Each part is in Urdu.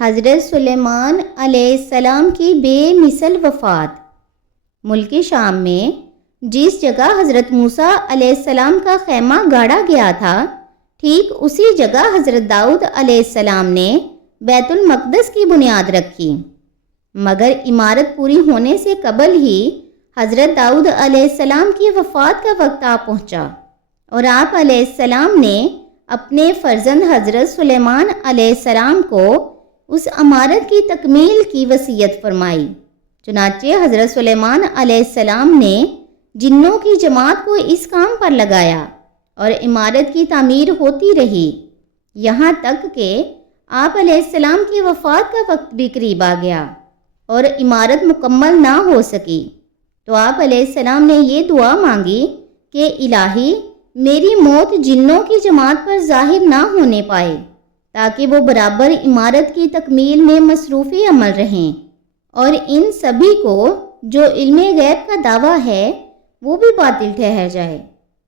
حضرت سلیمان علیہ السلام کی بے مثل وفات۔ ملک شام میں جس جگہ حضرت موسیٰ علیہ السلام کا خیمہ گاڑا گیا تھا، ٹھیک اسی جگہ حضرت داؤد علیہ السلام نے بیت المقدس کی بنیاد رکھی۔ مگر عمارت پوری ہونے سے قبل ہی حضرت داؤد علیہ السلام کی وفات کا وقت آ پہنچا اور آپ علیہ السلام نے اپنے فرزند حضرت سلیمان علیہ السلام کو اس عمارت کی تکمیل کی وصیت فرمائی۔ چنانچہ حضرت سلیمان علیہ السلام نے جنوں کی جماعت کو اس کام پر لگایا اور عمارت کی تعمیر ہوتی رہی۔ یہاں تک کہ آپ علیہ السلام کی وفات کا وقت بھی قریب آ گیا اور عمارت مکمل نہ ہو سکی۔ تو آپ علیہ السلام نے یہ دعا مانگی کہ الہی میری موت جنوں کی جماعت پر ظاہر نہ ہونے پائے۔ تاکہ وہ برابر عمارت کی تکمیل میں مصروف عمل رہیں۔ اور ان سبھی کو جو علم غیب کا دعویٰ ہے، وہ بھی باطل ٹھہر جائے۔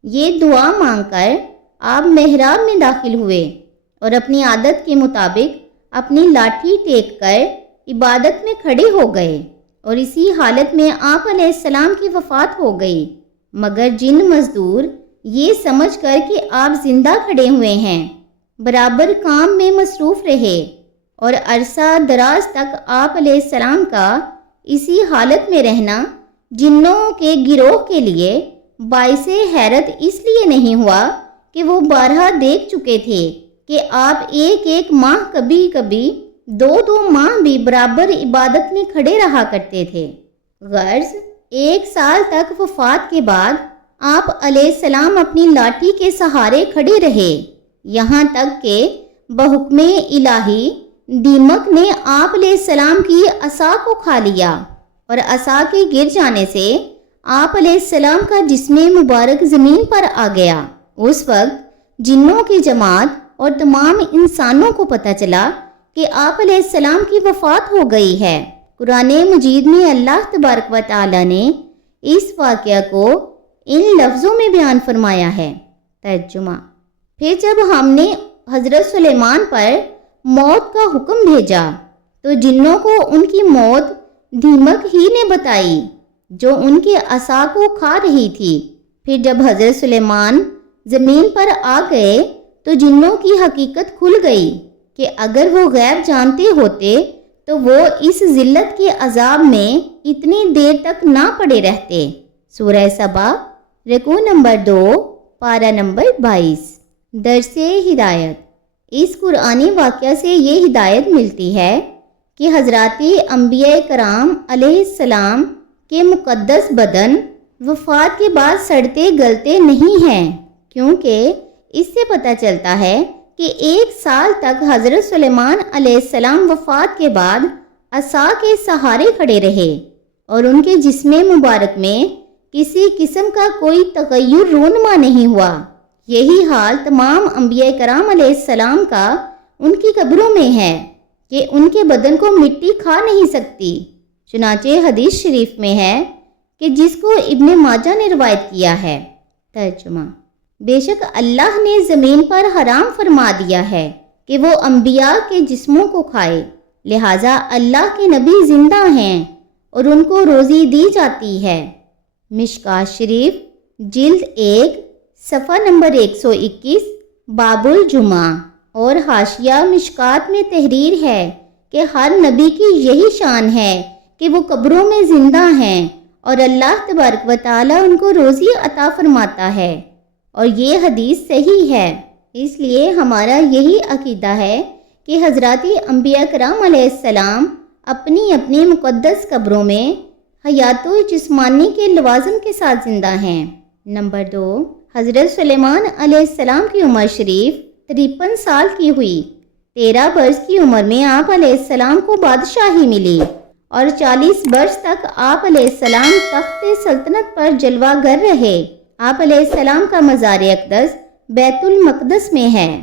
یہ دعا مانگ کر آپ محراب میں داخل ہوئے اور اپنی عادت کے مطابق اپنی لاٹھی ٹیک کر عبادت میں کھڑے ہو گئے اور اسی حالت میں آپ علیہ السلام کی وفات ہو گئی۔ مگر جن مزدور یہ سمجھ کر کہ آپ زندہ کھڑے ہوئے ہیں برابر کام میں مصروف رہے اور عرصہ دراز تک آپ علیہ السلام کا اسی حالت میں رہنا جنوں کے گروہ کے لیے باعث حیرت اس لیے نہیں ہوا کہ وہ بارہا دیکھ چکے تھے کہ آپ ایک ایک ماہ کبھی کبھی دو دو ماہ بھی برابر عبادت میں کھڑے رہا کرتے تھے۔ غرض، ایک سال تک وفات کے بعد آپ علیہ السلام اپنی لاٹھی کے سہارے کھڑے رہے۔ یہاں تک کہ بحکم الہی دیمک نے آپ علیہ السلام کی عصا کو کھا لیا اور عصا کے گر جانے سے آپ علیہ السلام کا جسم مبارک زمین پر آ گیا۔ اس وقت جنوں کی جماعت اور تمام انسانوں کو پتہ چلا کہ آپ علیہ السلام کی وفات ہو گئی ہے۔ قرآن مجید میں اللہ تبارک و تعالی نے اس واقعہ کو ان لفظوں میں بیان فرمایا ہے۔ ترجمہ پھر جب ہم نے حضرت سلیمان پر موت کا حکم بھیجا، تو جنوں کو ان کی موت دھیمک ہی نے بتائی، جو ان کے عصا کو کھا رہی تھی۔ پھر جب حضرت سلیمان زمین پر آ گئے، تو جنوں کی حقیقت کھل گئی کہ اگر وہ غیب جانتے ہوتے، تو وہ اس ذلت کے عذاب میں اتنی دیر تک نہ پڑے رہتے۔ سورہ سبا، رکو نمبر دو، پارہ نمبر بائیس۔ درس ہدایت۔ اس قرآنی واقعہ سے یہ ہدایت ملتی ہے کہ حضرات انبیاء کرام علیہ السلام کے مقدس بدن وفات کے بعد سڑتے گلتے نہیں ہیں، کیونکہ اس سے پتہ چلتا ہے کہ ایک سال تک حضرت سلیمان علیہ السلام وفات کے بعد عصا کے سہارے کھڑے رہے اور ان کے جسم مبارک میں کسی قسم کا کوئی تغیر رونما نہیں ہوا۔ یہی حال تمام انبیاء کرام علیہ السلام کا ان کی قبروں میں ہے کہ ان کے بدن کو مٹی کھا نہیں سکتی۔ چنانچہ حدیث شریف میں ہے کہ جس کو ابن ماجہ نے روایت کیا ہے۔ ترجمہ بے شک اللہ نے زمین پر حرام فرما دیا ہے کہ وہ انبیاء کے جسموں کو کھائے۔ لہٰذا اللہ کے نبی زندہ ہیں اور ان کو روزی دی جاتی ہے۔ مشکا شریف، جلد ایک صفحہ نمبر ایک سو اکیس، باب الجمعہ۔ اور حاشیہ مشکات میں تحریر ہے کہ ہر نبی کی یہی شان ہے کہ وہ قبروں میں زندہ ہیں اور اللہ تبارک و تعالیٰ ان کو روزی عطا فرماتا ہے۔ اور یہ حدیث صحیح ہے۔ اس لیے ہمارا یہی عقیدہ ہے کہ حضرات انبیاء کرام علیہ السلام اپنی اپنی مقدس قبروں میں حیات و جسمانی کے لوازم کے ساتھ زندہ ہیں۔ نمبر دو، حضرت سلیمان علیہ السلام کی عمر شریف تریپن سال کی ہوئی۔ تیرہ برس کی عمر میں آپ علیہ السلام کو بادشاہی ملی اور چالیس برس تک آپ علیہ السلام تخت سلطنت پر جلوہ گر رہے۔ آپ علیہ السلام کا مزار اقدس بیت المقدس میں ہے۔